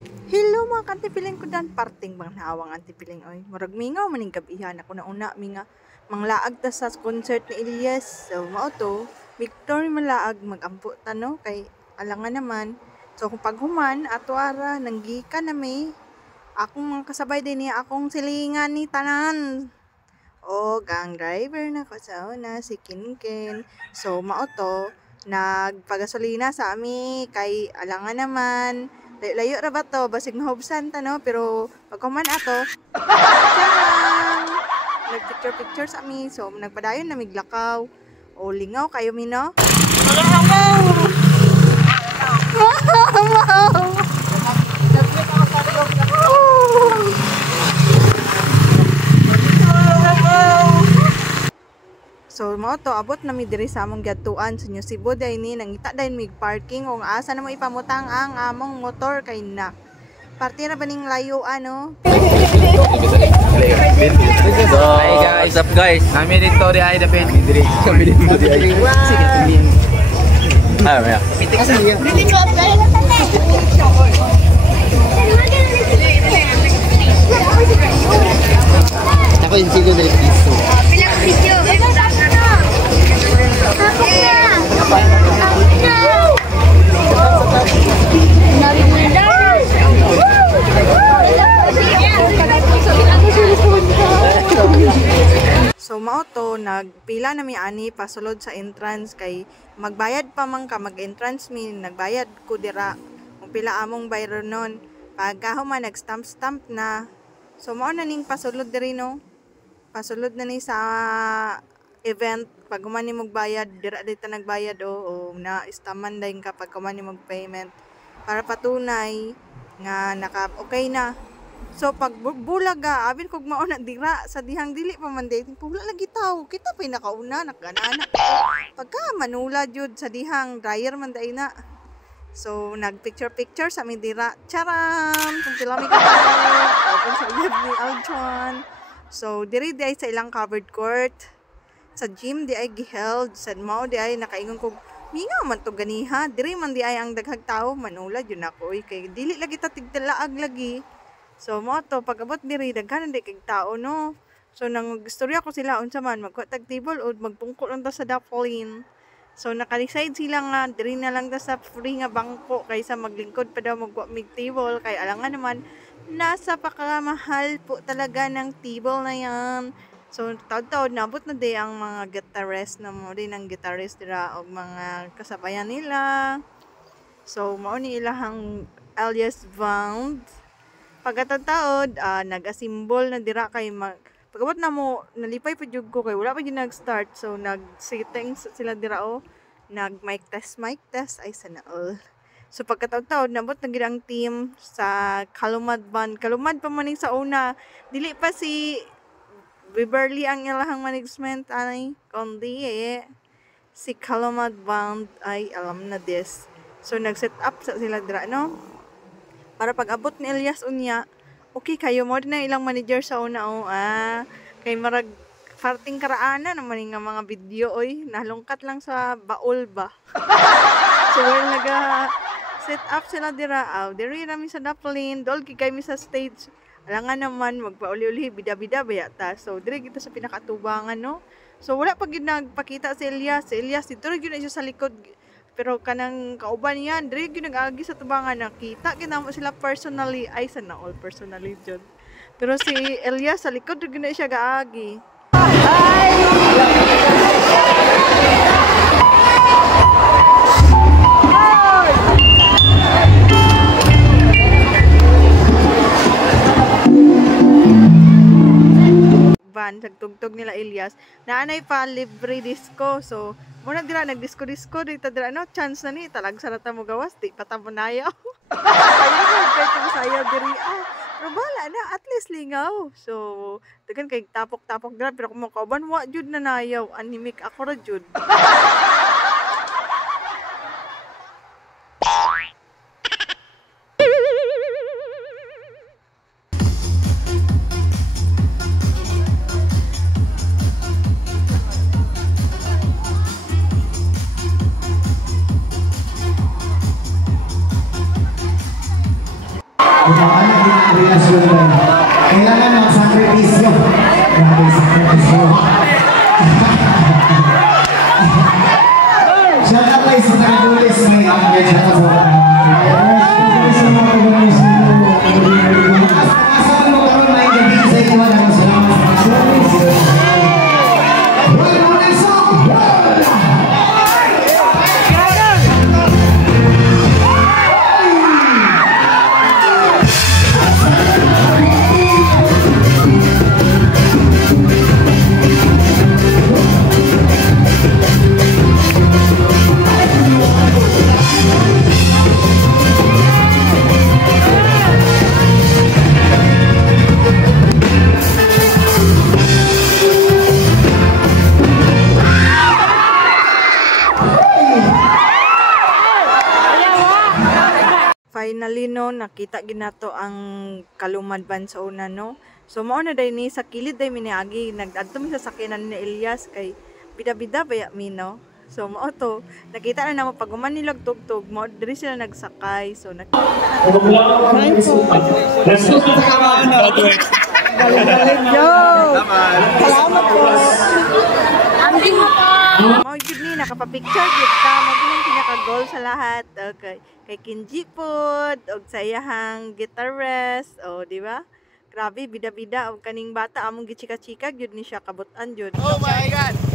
Hello mga kantipiling ko dan parting bang nawang antipiling oy. Murag mingaw maning gabihan ako na una minga manglaag ta sa concert ni Elias. So mao to, Victor malaag magampo ta no kay alangan naman. So kung paghuman ato ara nanggikan na may akong mga kasabay din niya akong silingan ni tanan. O gang driver na ko sa una si Kinken. So mao to nagpagasolina sa ami kay alangan naman layo ra ba to basig mahubsan ta no pero pagkuman ato charang nagpicture sa ami so nagpadayon na miglakaw o lingaw kayo mi no. So mao to abot na mi diri sa among giadtuan sa New Cebu day ni nangita day mig parking kung asa na mo ipamutang ang among motor kay na. Parte na ba ning layo ano? So, what's up guys? Kami dito di ay dapat diri. Kami dito di ay. Sige, tingin. Ah, maya. Meeting sa niya. Ako yung sigo dali dito. Bilang video. So mao to nagpila na mi ani pasulod sa entrance kay magbayad pa man ka mag-entrance mi nagbayad ko dira kung pila among bayro nun pagkahuman nag-stamp na so mao na ning pasulod diri no pasulod na ni sa event pag human ni magbayad dira dito nagbayad o na staman dayon ka pag human ni mag-payment para patunay nga naka okay na. So pag bulaga abin kog mauna dira sa dihang dili pa man dating pula lagi taw kita pay nakauna nagana pagka manula jud sa dihang dryer man day na. So nag picture sa mi dira charam kung pila mi ka open sa ilab ni Aljon. So diri di ay sa ilang covered court sa gym di ay giheld sa mao di ay nakaingon kog mingaw man to ganiha diri man di ay ang daghang tawo manula jud ako kay dili lagi ta tigdalaag lagi. So mo to pag-abot diri daghanan di kay tao no. So nang istorya ko sila unsa man magkuha tag table o magpungkol unta sa daplin. So naka-decide sila nga diri na lang ta sa free nga bangko kaysa maglingkod pa daw magkuha mig table kay alangan naman nasa pakamahal po talaga ng table na yan. So taud-taud nabot na di ang mga guitarist na mo din ang guitarist dira og mga kasabayan nila. So mao ni ilahang alias band. Pagkatataod, nag-assemble na dira kay pagabot na mo, nalipay pa jud ko kay wala pa gyud nag-start. So nag-settings sila dira o nag-mic test ay sana all. So pagkataod nabot na gyud ang team sa Kalumad Band. Kalumad pa man sa una. Dili pa si Beverly ang ilahang management ay kundi si Kalumad Band ay alam na this. So nag-set up sa sila dira no. Para pag-abot ni Elias unya, okay kayo mo din na ilang manager sa una kay marag farting karaana naman nga mga video oy nalungkat lang sa baul ba. So well naga set up sila dira diri rami sa daplin dol kay mi sa stage alangan naman magpauli-uli bida-bida bayata. So diri kita sa pinakatubangan no. So wala pa gid nagpakita si Elias dito ra gyud na siya sa likod. Pero kanang kauban yan, diri gyud nag-agi sa tubangan nakita kinamo sila personally ay sana all personally jud. Pero si Elias sa likod gyud na siya gaagi. Band nagtugtog nila Elias naanay pa libre disco so muna dira nagdisco dito dira no chance na ni talag sarata mo gawas di patamunayaw ayun kay sayaw diri pero bala na at least lingaw so dagan kay tapok dira pero kung kauban wa jud na nayaw animik ako ra jud. Ikaw ano din ang relasyon mo. Kailangan magsakripisyo. Grabe sakripisyo. Shout out guys sa taga-Dulis. May shout out sa asahan mo karoon na yung gabi sa inyo. Salamat sa pag-showcase. Finally no, nakita ginato ang kalumad ban sa una no. So mao na day ni sa kilid day miniagi nag-adto mi sa sakyanan ni Elias kay bida-bida baya mi no. So mao to, nakita na namo pag human nilag tugtog mo diri sila nagsakay. So nakita Yo! Salamat po. Ambi mo po. Mao gid ni nakapapicture gid ta, mao gid pinaka-goal sa lahat. Okay. Kay Kinji pod og sayahang guitarist, oh di ba? Grabe bida-bida og kaning bata among gichika-chika gyud ni siya kabutan gyud. Oh my god.